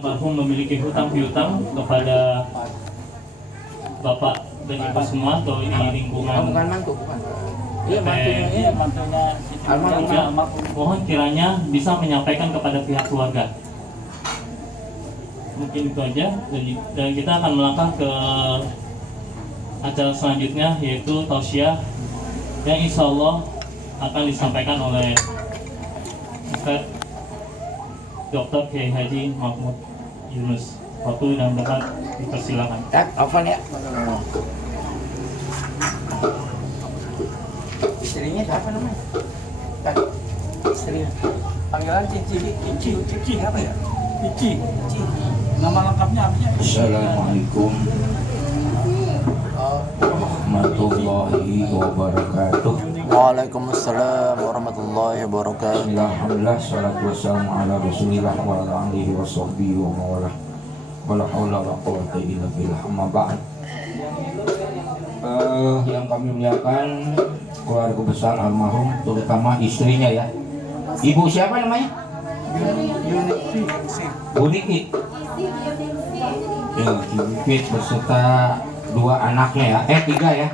almarhum memiliki hutang piutang kepada bapak dan ibu semua atau di lingkungan. Bukan mantu, bukan. Iya mantunya, almarhum. Mohon kiranya bisa menyampaikan kepada pihak keluarga. Mungkin itu aja, dan kita akan melangkah ke acara selanjutnya, yaitu tausiah yang insya Allah akan disampaikan oleh Ustaz Dr. Kiai Haji Mahmud Yunus. Waktu dan tempat dipersilakan. Open ya. Istrinya siapa namanya? Istrinya. Panggilan Cici apa ya? Cici. Nama lengkapnya apa ya? Assalamualaikum warahmatullahi wabarakatuh. Waalaikumsalam warahmatullahi wabarakatuh. Alhamdulillah, salatu wassalamu ala rasulillah wa ala alihi wa sahbihi wa mawalah. Wala haula wala quwwata illa billah. Amma ba'd. Yang kami muliakan keluarga besar almarhum, terutama istrinya ya. Ibu siapa namanya? Bu Niki. Ya, Yunifit beserta dua anaknya ya, 3 ya.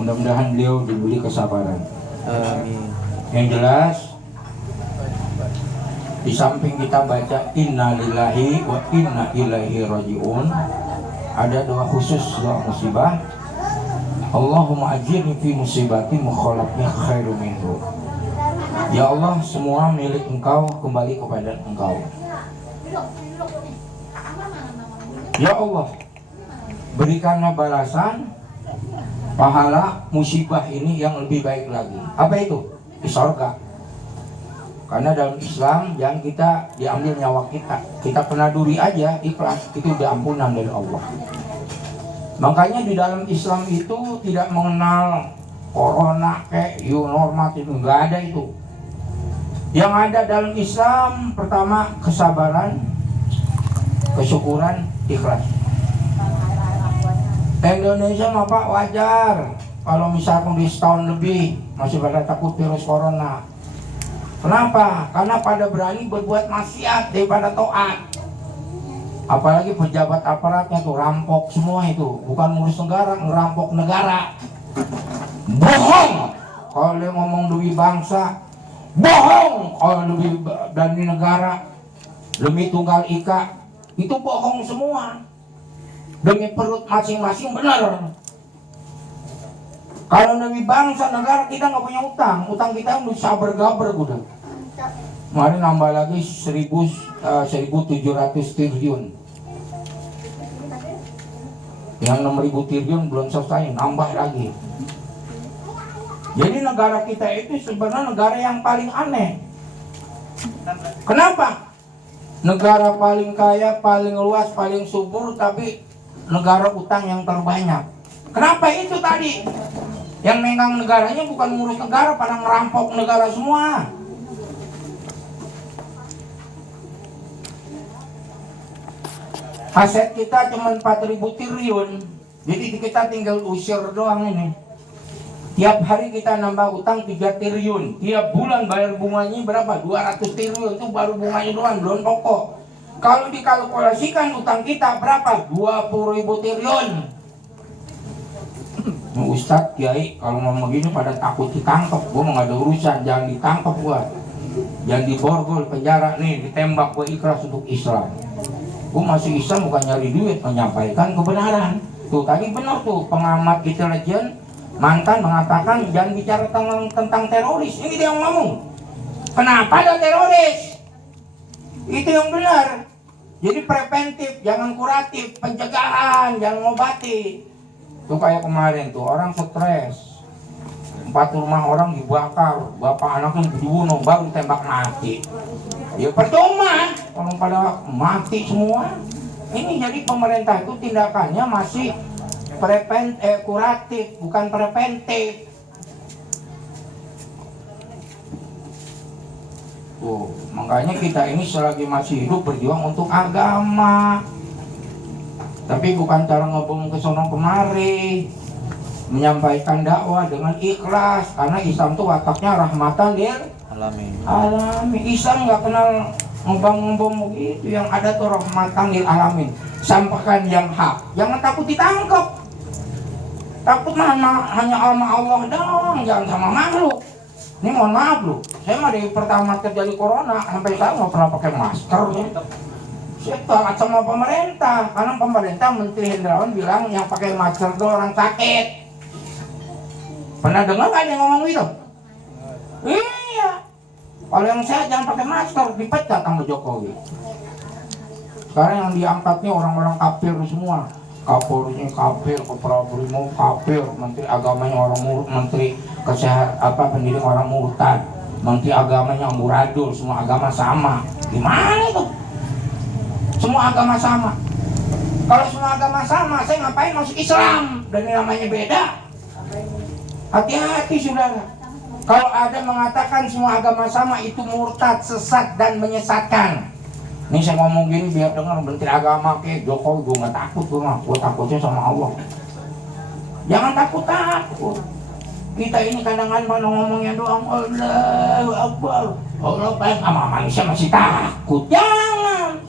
Mudah-mudahan beliau diberi kesabaran. Amin. Yang jelas, di samping kita baca inna lillahi wa inna ilaihi raji'un, ada doa khusus, doa musibah. Allahumma ajirni fi musibati mukhalafni khairu minhu. Ya Allah, semua milik Engkau kembali kepada Engkau. Ya Allah, berikanlah balasan pahala musibah ini yang lebih baik lagi. Apa itu? Di surga. Karena dalam Islam yang kita diambil nyawa kita pernah duri aja ikhlas, itu udah ampunan dari Allah. Makanya di dalam Islam itu tidak mengenal corona normat, itu nggak ada itu. Yang ada dalam Islam pertama kesabaran, kesyukuran, ikhlas. Indonesia mah Pak wajar kalau misalkan di setahun lebih masih pada takut virus corona. Kenapa? Karena pada berani berbuat maksiat daripada taat. Apalagi pejabat aparatnya tuh rampok semua itu, bukan ngurus negara, ngerampok negara. Bohong kalau dia ngomong demi bangsa, bohong kalau demi negara, demi tunggal ika, itu bohong semua. Demi perut masing-masing benar. Kalau demi bangsa negara kita nggak punya utang kita udah sabar-gabar udah. Kemarin nambah lagi 1.700 triliun. Yang 6.000 triliun belum selesai, nambah lagi. Jadi negara kita itu sebenarnya negara yang paling aneh. Kenapa? Negara paling kaya, paling luas, paling subur, tapi negara utang yang terbanyak. Kenapa itu tadi? Yang megang negaranya bukan ngurus negara, pada ngerampok negara semua. Aset kita cuma 4.000 triliun. Jadi kita tinggal usir doang ini. Tiap hari kita nambah utang 3 triliun. Tiap bulan bayar bunganya berapa? 200 triliun. Itu baru bunganya doang, belum pokok. Kalau dikalkulasikan utang kita berapa? 20.000 triliun. Ustadz, Kiai, kalau ngomong gini pada takut ditangkap. Gue mau gak ada urusan, jangan ditangkap gue. Jangan diborgol, penjara nih, ditembak. Gue ikhlas untuk Islam. Gue masih Islam bukan nyari duit, menyampaikan kebenaran. Tuh tadi benar tuh pengamat intelijen mantan mengatakan jangan bicara tentang teroris. Ini dia yang ngomong. Kenapa ada teroris? Itu yang benar. Jadi preventif, jangan kuratif, pencegahan, jangan ngobati. Tuh kayak kemarin tuh orang stres, 4 rumah orang dibakar, bapak anaknya dibunuh, baru tembak mati. Ya percuma kalau pada mati semua. Ini jadi pemerintah itu tindakannya masih kuratif, bukan preventif. Makanya kita ini selagi masih hidup berjuang untuk agama. Tapi bukan cara ngebom ke sono kemari. Menyampaikan dakwah dengan ikhlas, karena Islam itu wataknya rahmatan lil alamin. Islam nggak kenal Ngomong-ngomong begitu, yang ada tuh rahmatan lil alamin. Sampaikan yang hak, jangan takut ditangkap. Takut hanya sama Allah doang, jangan sama makhluk. Ini mohon maaf loh, saya mah dari pertama terjadi corona sampai sekarang nggak pernah pakai masker. Saya taat sama pemerintah, karena pemerintah Menteri Hendrawan bilang yang pakai masker itu orang sakit. Pernah dengar nggak ada yang ngomong gitu? Iya. Kalau yang sehat jangan pakai masker, dipecat sama Jokowi. Sekarang yang diangkat nih orang-orang kafir semua. Kapolrinya kafir, kepala brimob kafir, menteri agamanya orang menteri kesehatan pendidikan orang murtad, menteri agamanya amburadul, semua agama sama. Gimana itu? Semua agama sama. Kalau semua agama sama, saya ngapain masuk Islam? Dan namanya beda. Hati-hati saudara. Kalau ada mengatakan semua agama sama, itu murtad, sesat dan menyesatkan. Ini saya ngomong gini biar dengar menteri agama kayak Jokowi, gue nggak takut, gue takutnya sama Allah. Jangan takut. Kita ini kadang-kadang ngomongnya doang Allahu Akbar, Allah sama manusia masih takut. Jangan.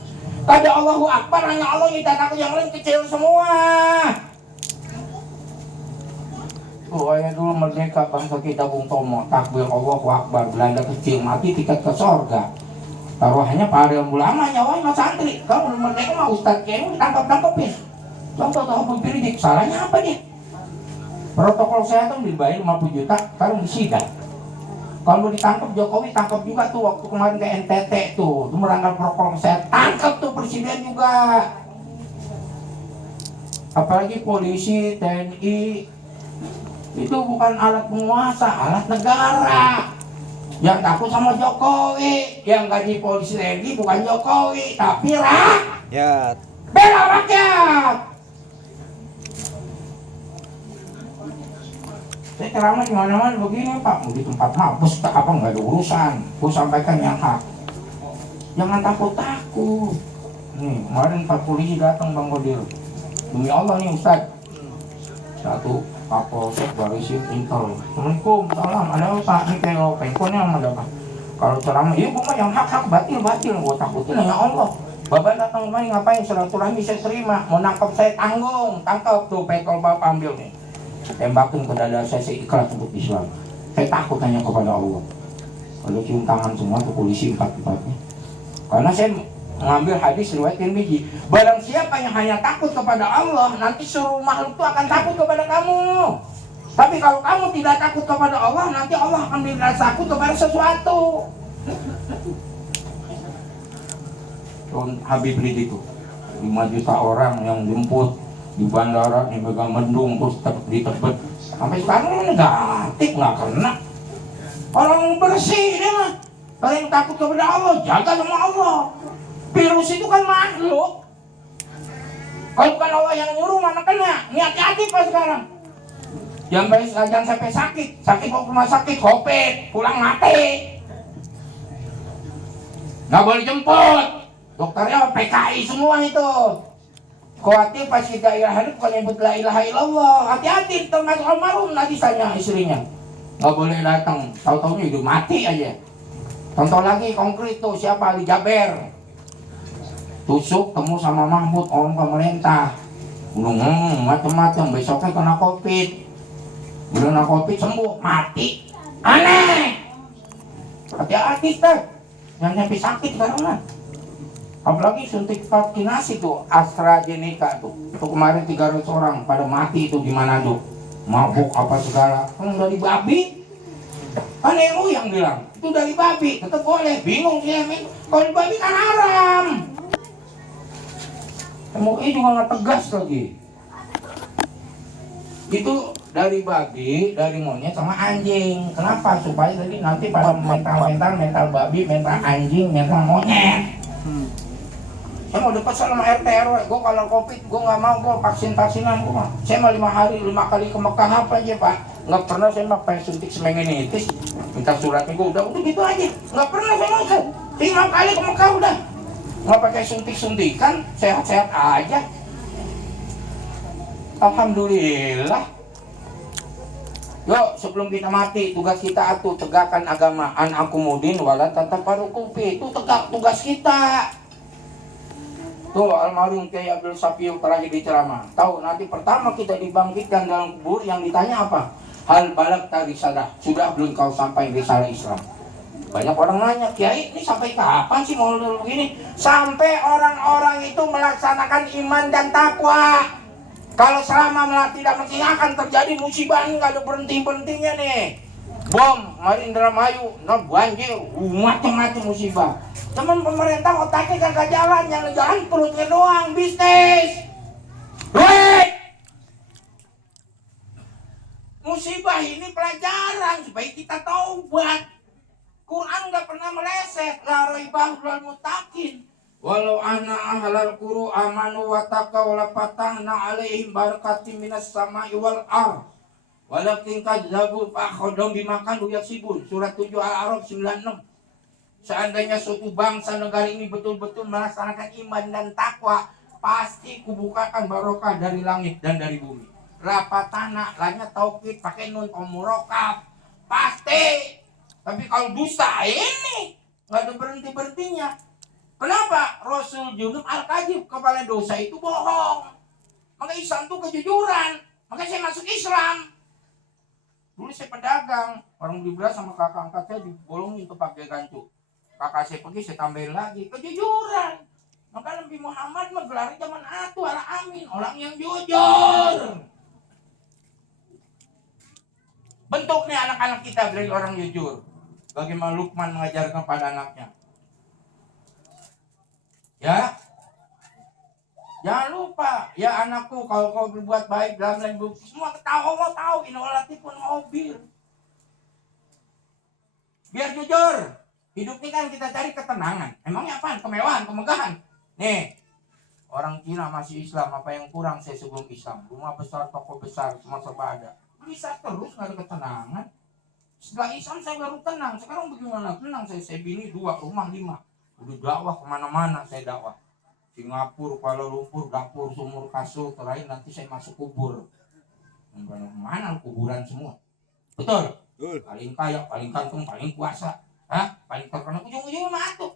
Kada Allahu Akbar hanya Allah yang kita takut, yang lain kecil semua. Ayah dulu merdeka bangsa kita Bung Tomo, takbir Allahu Akbar, Belanda kecil mati tiket ke sorga. Taruhannya pada ulama, nyawanya mas santri. Kalau merdeka mah ustadz kiai ditangkap-tangkapin. Contoh Habib salahnya apa dia? Protokol kesehatan dibayar 50 juta, sekarang disidang. Kalau ditangkap Jokowi tangkap juga tuh waktu kemarin ke NTT tuh, melanggar protokol kesehatan, tangkap tuh presiden juga. Apalagi polisi, TNI, itu bukan alat penguasa, alat negara. Yang takut sama Jokowi, yang gaji polisi TNI bukan Jokowi, tapi rakyat. Bela rakyat. Saya ceramah di mana-mana begini Pak, mau di tempat mampus apa nggak ada urusan. Aku sampaikan yang hak. Jangan takut. Nih kemarin Pak polisi datang Bang Kodir. Demi Allah nih Ustaz. Satu Kapolsek Barisin Intel. Assalamualaikum, salam. Ada apa Pak? Ini kayak pengkonnya ada apa? Kalau ceramah, iya gue yang hak batil. Gue takutin ya Allah. Bapak datang kemari ngapain? Silaturahmi saya terima. Mau nangkep saya tangkap tuh pekol Bapak ambil nih. Tembakin ke dada saya ikhlas untuk Islam. Saya takut hanya kepada Allah. Kalau cium tangan semua tuh polisi 4-4-nya. Karena saya mengambil hadis riwayat Tirmidzi, barang siapa yang hanya takut kepada Allah, nanti seluruh makhluk itu akan takut kepada kamu. Tapi kalau kamu tidak takut kepada Allah, nanti Allah akan merasa takut kepada sesuatu. Habib Ridho itu 5 juta orang yang jemput di bandara, di Megamendung, terus di Tebet. Sampai sekarang negatif, nggak kena. Orang bersih dia mah. Kalau yang takut kepada Allah, jaga sama Allah. Virus itu kan makhluk. Kalau bukan Allah yang nyuruh mana kena. Ini hati-hati Pak sekarang. Jangan sampai sakit mau ke rumah sakit, COVID, pulang mati. Nggak boleh jemput. Dokternya PKI semua itu. Khawatir pas kita ilaha bukan nyebut la ilaha illallah. Hati-hati termasuk almarhum nadisanya istrinya. Nggak boleh datang. Tahu-taunya hidup mati aja. Contoh lagi konkret tuh siapa Ali Jaber. Tusuk temu sama Mahmud orang pemerintah. Macam-macam besoknya kena COVID. Kena COVID sembuh mati. Aneh. Hati-hati Ustaz. Jangan sampai sakit sekarang lah. Apalagi suntik vaksinasi tuh AstraZeneca tuh. Itu kemarin 300 orang pada mati itu di Manado. Mabuk apa segala. Kan dari babi. Kan EU yang bilang itu dari babi. Tetap boleh. Bingung sih Emin. Kalau babi kan haram. MUI juga nggak tegas lagi. Itu dari babi, dari monyet sama anjing. Kenapa? Supaya tadi nanti pada mental babi, mental anjing, mental monyet. Saya mau dapat sama RT RW. Gue kalau COVID, gue nggak mau gue vaksinan gue. Saya mau 5 kali ke Mekah apa aja Pak. Nggak pernah saya pakai suntik semengenitis. Minta suratnya gue udah gitu aja. Nggak pernah saya mau 5 kali ke Mekah udah. Nggak pakai suntikan, sehat-sehat aja. Alhamdulillah. Yuk, sebelum kita mati, tugas kita atuh tegakkan agama. An akumudin wala tatafaruqu itu tugas kita. Tuh almarhum Kiai Abdul Safiur terakhir di ceramah. Tahu nanti pertama kita dibangkitkan dalam kubur yang ditanya apa? Hal balak tadi risalah. Sudah belum kau sampai risalah Islam? Banyak orang nanya, Kiai ini sampai kapan sih mau begini? Sampai orang-orang itu melaksanakan iman dan takwa. Kalau selama tidak mesti akan terjadi musibah ini nggak ada berhenti-berhentinya nih. Bom, mari Indramayu, banjir, macam-macam musibah. Teman pemerintah otaknya kagak jalan, yang jalan perutnya doang, bisnis. Duit. Musibah ini pelajaran supaya kita taubat. Quran nggak pernah meleset, la raibah wal mutakin. Walau anna ahlal quru amanu wa taqaw la fatahna alaihim barakatim minas sama'i wal ardh. Walakin kadzabu fa akhadhum bima kanu yaksibun. Surat 7 Al-A'raf 96. Seandainya suatu bangsa negara ini betul-betul melaksanakan iman dan takwa, pasti kubukakan barokah dari langit dan dari bumi. Rapatana, lahnya taukid pakai nun murokab. Pasti. Tapi kalau dusta ini nggak ada berhenti-berhentinya. Kenapa? Rasul Junub Al-Kadzib, kepala dosa itu bohong. Maka Islam itu kejujuran. Maka saya masuk Islam. Dulu saya pedagang, orang beli beras sama kakak angkat saya dibolongin ke pakai gancu. Kakak saya pergi, saya tambahin lagi. Kejujuran. Maka Nabi Muhammad menggelar zaman atu ala amin, orang yang jujur. Bentuknya anak-anak kita dari orang jujur. Bagaimana Luqman mengajarkan pada anaknya. Ya, jangan lupa, ya anakku, kalau kau berbuat baik dalam hidup, semua tahu, mau tahu, inovatif pun mobil. Biar jujur, hidup ini kan kita cari ketenangan. Emangnya apaan? Kemewahan, kemegahan. Nih, orang Cina masih Islam, apa yang kurang saya sebelum Islam? Rumah besar, toko besar, semua serba ada. Bisa terus nggak ada ketenangan. Setelah Islam saya baru tenang. Sekarang bagaimana? Tenang saya bini 2, rumah 5. Udah dakwah kemana-mana saya dakwah. Singapura, Kuala Lumpur, dapur, sumur, kasur, terakhir nanti saya masuk kubur. Mana kuburan semua. Betul? Paling kaya, paling kantong, paling kuasa. Paling terkenal, ujung-ujungnya matu.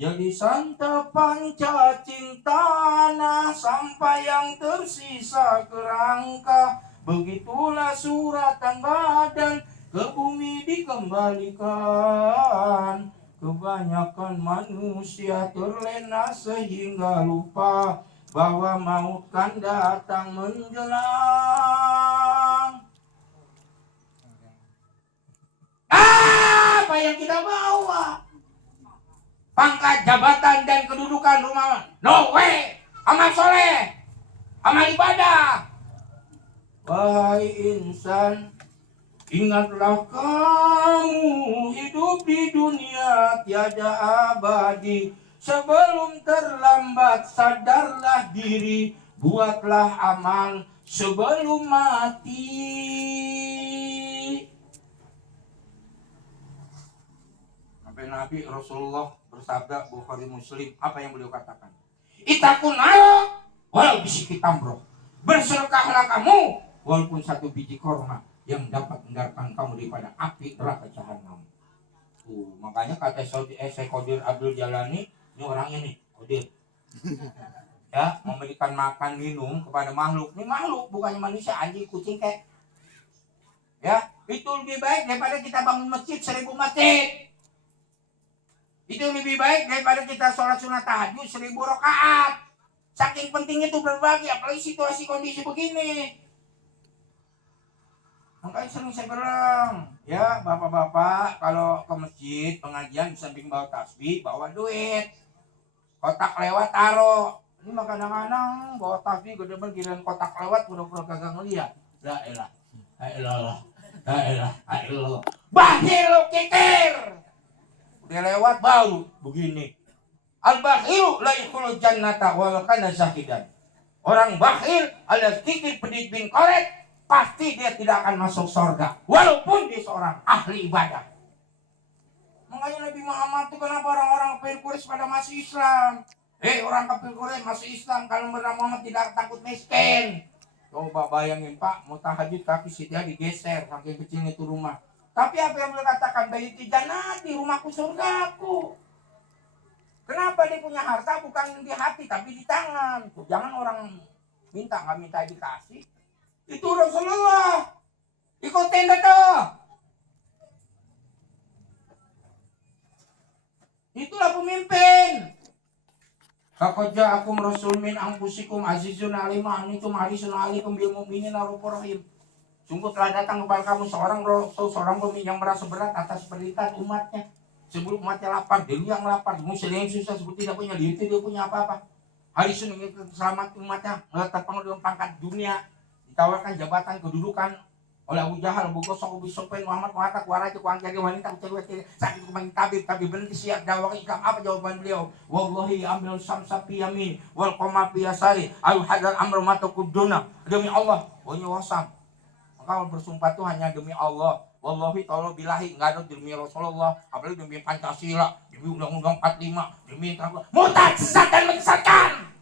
Jadi santapan cacing tanah sampai yang tersisa kerangka. Begitulah suratan badan ke bumi dikembalikan. Kebanyakan manusia terlena sehingga lupa bahwa maut kan datang menjelang. Apa yang kita bawa? Pangkat, jabatan, dan kedudukan rumah. No way. Amal soleh, amal ibadah. Wahai insan, ingatlah kamu hidup di dunia tiada abadi. Sebelum terlambat sadarlah diri, buatlah amal sebelum mati. Sampai Nabi Rasulullah bersabda, Bukhari Muslim, apa yang beliau katakan? Itakun naro walau bisiki tamroh. Bersedekahlah kamu walaupun satu biji korma yang dapat menghindarkan kamu daripada api neraka jahanam. Makanya kata Syekh Qadir Abdul Jalani, ini orangnya nih, Qadir. Ya, memberikan makan minum kepada makhluk. Ini makhluk, bukannya manusia, anjing, kucing kayak. Ya, itu lebih baik daripada kita bangun masjid 1000 masjid. Itu lebih baik daripada kita sholat sunat tahajud 1000 rakaat. Saking pentingnya itu berbagi, apalagi situasi kondisi begini. Makanya sering saya bilang, ya bapak-bapak kalau ke masjid pengajian di samping bawa tasbih, bawa duit. Kotak lewat taruh. Ini mah kadang-kadang bawa tasbih gede banget, giliran kotak lewat pura-pura kagak ngeliat. La elah, la elah, la elah, la elah. Bakhil lu kikir. Udah lewat baru begini. Al-bakhilu la yadkhulul jannata walau kana zahidan. Orang bakhil alias kikir, pedit, bin koret, pasti dia tidak akan masuk surga walaupun dia seorang ahli ibadah. Makanya Nabi Muhammad itu kenapa orang-orang kafir Quraisy pada masuk Islam? Orang kafir Quraisy masuk Islam kalau Muhammad tidak takut miskin. Coba bayangin Pak, mau tahajud kaki Siti digeser saking kecilnya itu rumah. Tapi apa yang beliau katakan, baiti jannati, rumahku surgaku. Kenapa dia punya harta bukan di hati tapi di tangan. Tuh, jangan orang minta nggak minta dikasih. Itu Rasulullah. Ikutin dah tuh. Itulah pemimpin. Kakoja aku rasul min anfusikum azizun alimah anitum harisun alikum bil mu'minin arufur rahim. Sungguh telah datang kepada kamu seorang rasul, seorang pemimpin yang merasa berat atas penderitaan umatnya. Sebelum umatnya lapar, dia yang lapar. Muslim yang susah sebut tidak punya diri, dia punya apa-apa. Harisun ingin selamat umatnya, terpengaruh dengan pangkat dunia, ditawarkan jabatan kedudukan oleh Abu Jahal, Abu Gosok, Abu Sufyan, Muhammad Muhammad, Kuaraja, Kuangkiri, wanita, Kucari, sakit kembali tapi berhenti siap dakwah Islam. Apa jawaban beliau? Wallahi ambil samsa piyamin, wal qoma piyasari, ayu hadal amr mata kuduna. Demi Allah, wanya wasam. Maka bersumpah itu hanya demi Allah. Wallahi ta'ala bilahi, enggak ada demi Rasulullah, apalagi demi Pancasila, demi Undang-Undang 45, demi murtad, sesat dan menyesatkan.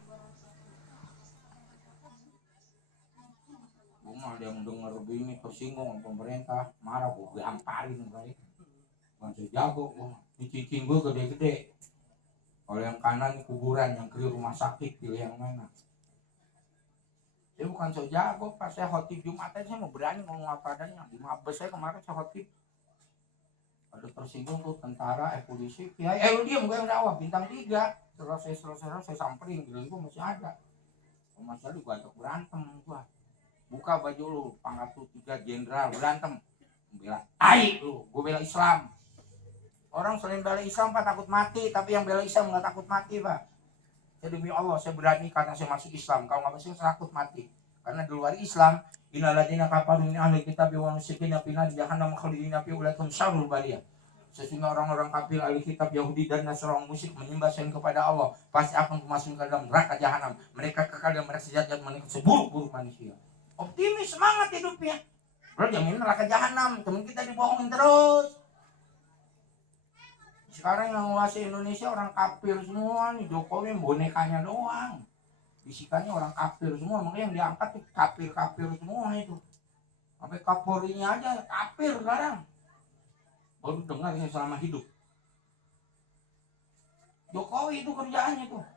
Ada yang dengar begini tersinggung pemerintah marah, gue amparin kali. Masih jago, dicicing gue gede-gede. Kalau yang kanan kuburan, yang kiri rumah sakit, pilih yang mana? Saya bukan so jago, pas saya khotib Jumatan saya mau berani ngomong apa adanya. Di Mabes saya kemarin saya khotib. Ada tersinggung tuh tentara, polisi, ya dia mungkin yang dakwah bintang 3. Selesai saya samperin, bilang gue masih ada. Masih ada gue ajak berantem gue. Buka baju lu, pangkat lu 3 jenderal berantem. Bela lu, gue bela Islam. Orang selain bela Islam Pak takut mati, tapi yang bela Islam nggak takut mati Pak. Saya demi Allah saya berani karena saya masuk Islam. Kalau nggak masuk saya takut mati. Karena di luar Islam, innalladzina kafaru min ahli kitab wa musyrikin fi nar jahannam khalidina fi ulaikum syarrul bariyah. Sesungguhnya orang-orang kafir ahli kitab Yahudi dan Nasrani musyrik menyembah selain kepada Allah, pasti akan dimasukkan ke dalam neraka jahanam. Mereka kekal dan mereka sejahat, mereka seburuk-buruk manusia. Optimis, semangat hidupnya. Bro, jamin neraka jahanam. Temen kita dibohongin terus. Sekarang yang menguasai Indonesia orang kafir semua nih. Jokowi bonekanya doang. Bisikannya orang kafir semua. Makanya yang diangkat tuh kafir-kafir semua itu. Sampai Kapolrinya aja kafir sekarang. Baru dengar saya selama hidup. Jokowi itu kerjaannya tuh.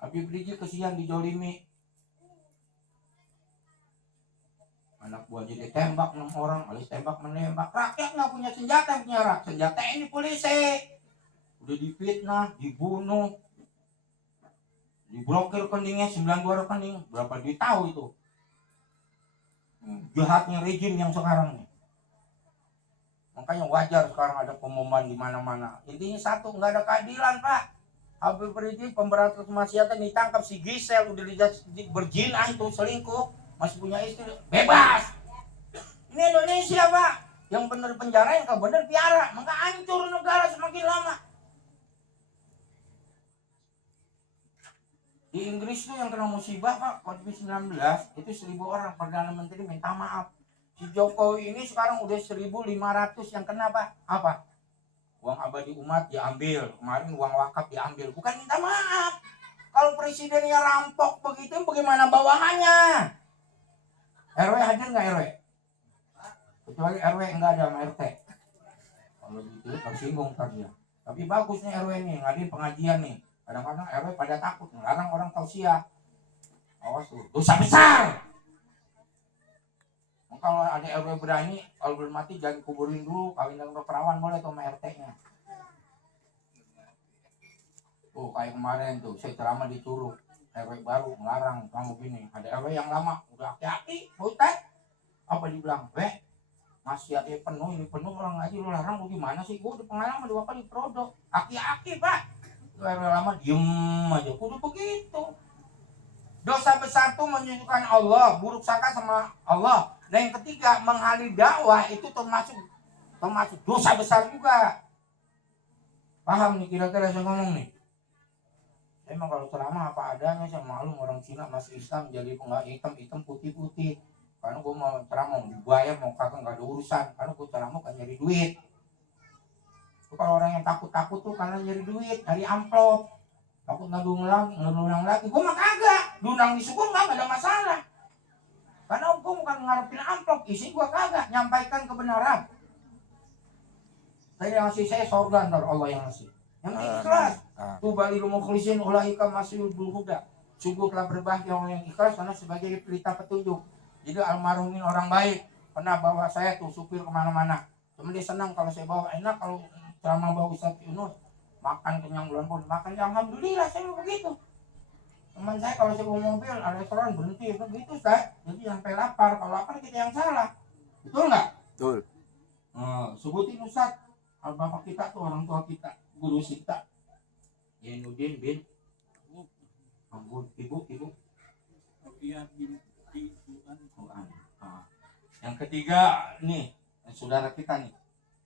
Habib Rizik kesian dijolimi. Anak buah jadi tembak 6 orang, alis tembak menembak. Rakyat nggak punya senjata, senjata ini polisi. Udah difitnah, dibunuh, diblokir rekeningnya 92 rekening. Berapa duit tahu itu? Jahatnya rejim yang sekarang nih. Makanya wajar sekarang ada pengumuman di mana-mana. Intinya satu, nggak ada keadilan Pak. Habib Rizik pemberantasan kemaksiatan ditangkap si Gisel udah berjinah itu selingkuh. Masih punya istri, bebas. Ini Indonesia Pak, yang benar penjara, yang gak benar piara. Maka hancur negara semakin lama. Di Inggris tuh yang kena musibah Pak, COVID-19 itu 1.000 orang Perdana Menteri minta maaf. Si Jokowi ini sekarang udah 1.500 yang kena Pak. Apa? Uang abadi umat diambil, kemarin uang wakaf diambil. Bukan minta maaf. Kalau presidennya rampok begitu, bagaimana bawahannya? RW hadir nggak RW? Kecuali RW nggak ada sama RT. Kalau gitu tersinggung tadi ya. Tapi bagusnya RW nih ngadain pengajian nih. Kadang-kadang RW pada takut ngelarang orang tausiah. Awas tuh, dosa besar. Kalau ada RW berani, kalau belum mati jangan kuburin dulu, kawin dengan perawan boleh tuh sama RT-nya. Tuh kayak kemarin tuh saya ceramah di Curug. RW baru ngelarang kamu gini. Ada RW yang lama udah hati-hati, butet. Apa dibilang, masih ada penuh ini penuh orang ngaji lu larang lu gimana sih? Gua udah pengalaman 2 kali produk. Aki-aki Pak. Itu RW lama diem aja. Kudu begitu. Dosa besar tuh menyucikan Allah, buruk sangka sama Allah. Nah yang ketiga menghali dakwah itu termasuk dosa besar juga. Paham nih kira-kira saya ngomong nih? Emang kalau ceramah apa adanya, saya maklum orang Cina masih Islam jadi enggak hitam putih. Karena gue mau ceramah mau dibayar mau kagak nggak ada urusan. Karena gue ceramah kan nyari duit. Itu kalau orang yang takut tuh karena nyari duit, nyari amplop. Takut ngedunang lagi. Gue mah kagak. Dunang di suku nggak ada masalah. Karena gue bukan ngarepin amplop. Isi gue kagak. Nyampaikan kebenaran. Saya ngasih saya sorga ntar Allah yang ngasih. Yang ikhlas. Tuh bali mukhlisin ulaika masyhudul huda. Sungguh telah berbahagia orang yang ikhlas karena sebagai pelita petunjuk. Jadi almarhumin orang baik. Pernah bawa saya tuh supir kemana-mana. Cuma dia senang kalau saya bawa. Enak kalau ceramah bawa Ustadz Yunus. Makan kenyang bulan pun. Makan ya alhamdulillah saya begitu. Teman saya kalau saya bawa mobil, ada restoran berhenti. Begitu Ustaz. Jadi sampai lapar. Kalau lapar kita yang salah. Betul nggak? Betul. Sebutin Ustadz. Bapak kita tuh orang tua kita. Guru kita. Yenudin bin. Ampun. Ibu. Iya binti Quran. Yang ketiga nih, saudara kita nih,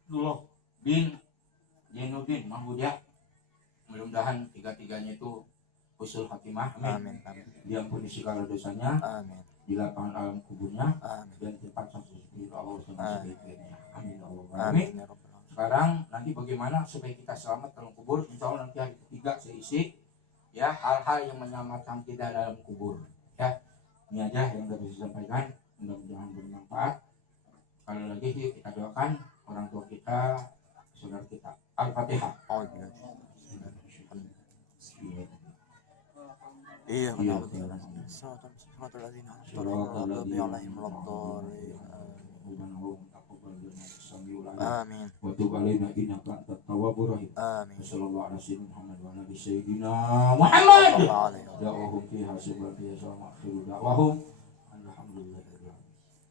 dulu bin Jenudin Mahmudia. Mudah-mudahan tiga-tiganya itu husnul khatimah. Amin. Diampuni segala dosanya, Amin. di lapangan alam kuburnya, Amin. dan tempat sesuatu Allah sebaik-baiknya. Amin. Amin. Ya Rabbal Alamin. Sekarang nanti bagaimana supaya kita selamat dalam kubur? Insya Allah nanti hari ketiga saya isi ya hal-hal yang menyelamatkan kita dalam kubur. Ya, ini aja yang dapat saya sampaikan. Mudah-mudahan bermanfaat. Sekali lagi yuk kita doakan orang tua kita, saudara kita. Al-Fatihah. Iya, Iya, Amin. Wa tub alaina innaka antat tawwabur rahim. Amin. Sallallahu alaihi Muhammad wa nabi sayyidina Muhammad. Da'wahum fiha subhanahu wa ta'ala akhiru da'wahum alhamdulillah.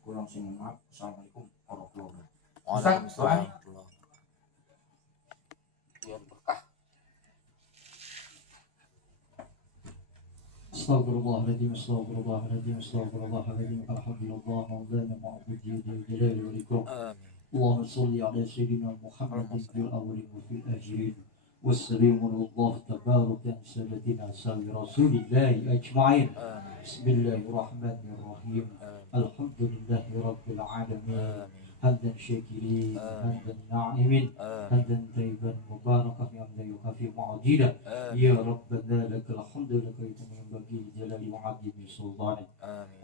Kurang sih maaf. Assalamualaikum warahmatullahi wabarakatuh. Waalaikumsalam. Biar berkah. Astagfirullahaladzim, astagfirullahaladzim, astagfirullahaladzim. Alhamdulillah, maulana ma'budi jalali wal ikram. Amin. Allahumma salli ala sayyidina Muhammadin fil awwalin wa fil akhirin. Wassalamu Allah tabaraka sayyidina salli rasulillahi ajma'in. Amin. Bismillahirrahmanirrahim. Alhamdulillahi rabbil alamin. Hamdan syakirin, hamdan na'imin, hamdan tayyiban mubarakan hamdan yukafi ma'ajidah. Ya Rabbana lakal hamdu laka yanbaghi jalali wa 'azimi sultanik.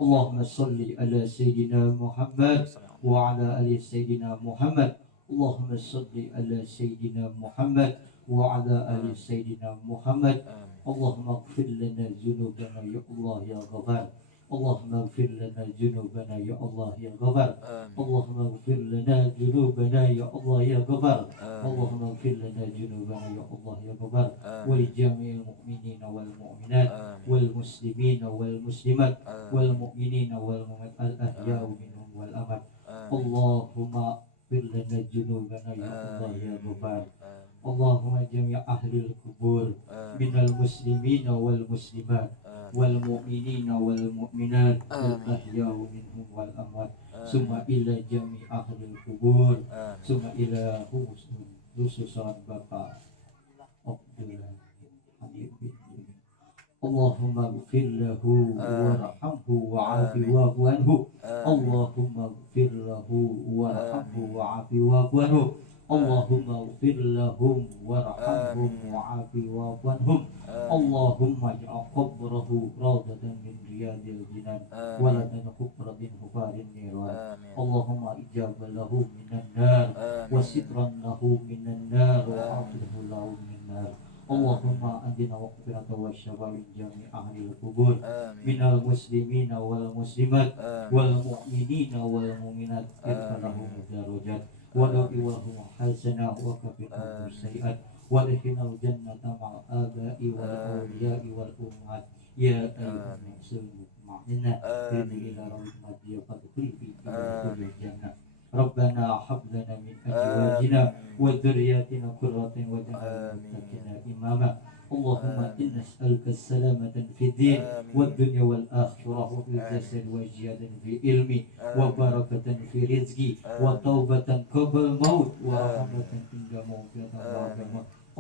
Allahumma salli ala sayyidina Muhammad wa ala ali sayyidina Muhammad. Allahumma salli ala sayyidina Muhammad wa ala ali sayyidina Muhammad. Allahumma ighfir lana dzunubana ya Allah ya Ghafar. Allahumma ighfir lana dzunubana ya Allah ya Ghafar. Allahumma ighfir lana dzunubana ya Allah ya Ghafar. Allahumma ighfir lana dzunubana ya Allah ya Ghafar. Wa li jami'il mu'minina wal mu'minat wal muslimina wal muslimat wal mu'minina wal mu'minat al ahya'u minhum wal amwat. Allahumma ighfir lana dzunubana ya Allah ya Ghafar. Allahumma jami' ahlil kubur minal muslimina wal muslimat wal mu'minina wal mu'minat al ahya'u minhum wal amwat. Summa ila jami' ahlil kubur. Summa ila khususan Bapak Abdullah Habib bin Allahumma ighfir lahu warhamhu wa'afi wa'fu anhu. Allahumma ighfir lahu warhamhu wa'afi wa'fu anhu. Allahumma ighfir lahum warhamhum wa'afi wa'fu anhum. Allahumma ij'al qabrahu rawdatan min riyadil jinan wa ladan khufra min hufarin niran. Allahumma ijab lahu minan nar wa sitran lahu minan nar wa afidhu lahu minan nar. Allahumma anjina wa qfirata wa syaba min jami' ahli al-kubur minal muslimina wal muslimat wal mu'minina wal mu'minat irfalahum darajat wa da'ihum hasanah wa kafirahum sayi'at wa adkhilnal jannata ma'al aba'i wal awliya'i wal ummat ya ayyuhan nasul ma'minna bini ila rahmati wa qadkhul fi jannah. Rabbana hab lana min azwajina wa dhurriyyatina qurratan waj'alna lil muttaqina imama. Allahumma inna nas'aluka as-salamata fid din wad dunya wal akhirah wa fil jasad wa ziyadatan fi ilmi wa barakatan fi rizqi wa taubatan qabla maut wa rahmatan inda maut.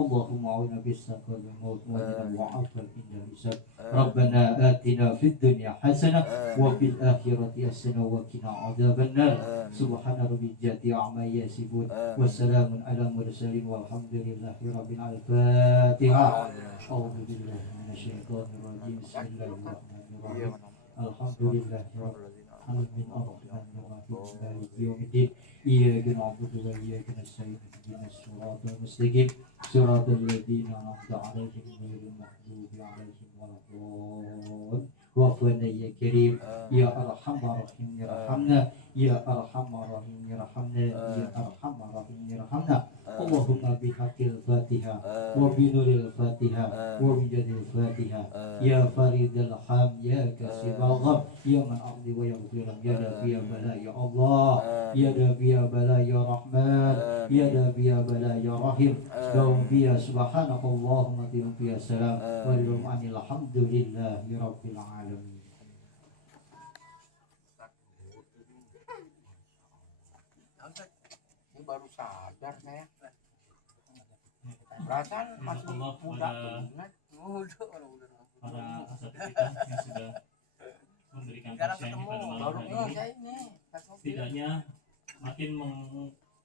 اللهم أعنا بالسكر الموت ومن وعافى عند الحساب ربنا آتنا في الدنيا حسنة وفي الآخرة حسنة وقنا عذاب النار سبحان ربك عما يصفون وسلام على المرسلين والحمد لله رب العالمين الفاتحة أعوذ بالله من الشيطان الرجيم بسم الله الرحمن الرحيم الحمد لله رب العالمين الرحمن الرحيم مالك يوم الدين إياك نعبد وإياك نستعين اهدنا الصراط المستقيم صراط الذين أنعمت عليهم غير المغضوب عليهم ولا الضالين وفنا يا كريم يا أرحم الراحمين ارحمنا يا أرحم الراحمين ارحمنا يا أرحم الراحمين ارحمنا اللهم بحق الفاتحة وبنور الفاتحة وبجد الفاتحة يا فريد الحم يا كاشف الغم يا من أقضي ويغفر يا دافع بلاء يا الله يا دافع بلاء يا رحمن يا دافع بلاء يا رحيم لهم فيها سبحانك اللهم لهم فيها السلام ولهم عن الحمد لله رب العالمين. Ini baru sadar saya. Perasaan masih Allah muda kepada para asatidz kita yang sudah memberikan tausiahnya pada malam hari ini. Setidaknya makin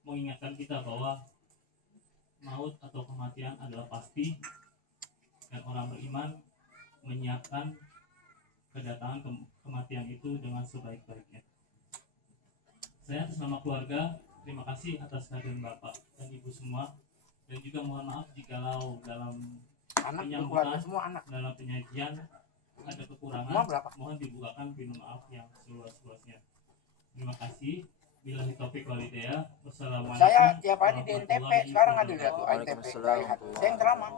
mengingatkan kita bahwa maut atau kematian adalah pasti, dan orang beriman menyiapkan kedatangan kematian itu dengan sebaik-baiknya. Saya atas nama keluarga terima kasih atas kehadiran Bapak dan Ibu semua, dan juga mohon maaf jikalau dalam penyambutan dalam penyajian ada kekurangan, mohon dibukakan pintu maaf yang seluas-luasnya. Terima kasih. Billahi taufiq wal hidayah. Wassalamualaikum. Saya tiap hari di NTP, sekarang ada lihat tuh NTP. Saya yang ceramah.